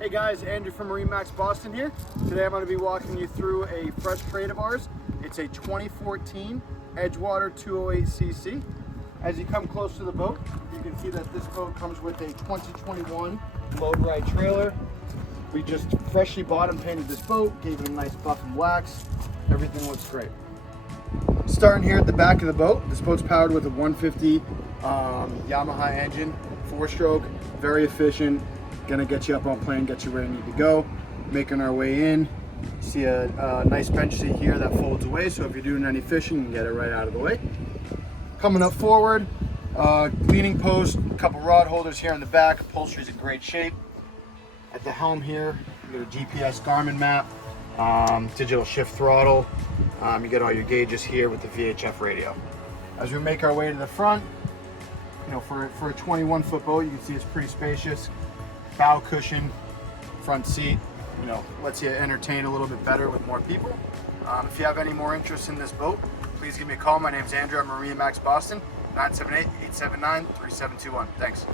Hey guys, Andrew from MarineMax Boston here. Today I'm going to be walking you through a fresh trade of ours. It's a 2014 EdgeWater 208cc. As you come close to the boat, you can see that this boat comes with a 2021 Load Rite trailer. We just freshly bought and painted this boat, gave it a nice buff and wax. Everything looks great. Starting here at the back of the boat, this boat's powered with a 150 Yamaha engine, 4-stroke, very efficient. Gonna get you up on plane, get you where you need to go. Making our way in, see a nice bench seat here that folds away, so if you're doing any fishing, you can get it right out of the way. Coming up forward, leaning post, a couple rod holders here in the back. Upholstery's in great shape. At the helm here, you get a GPS Garmin map, digital shift throttle. You get all your gauges here with the VHF radio. As we make our way to the front, you know, for a 21-foot boat, you can see it's pretty spacious. Bow cushion, front seat, you know, lets you entertain a little bit better with more people. If you have any more interest in this boat, please give me a call. My name's Andrew at MarineMax Boston, 978-879-3721. Thanks.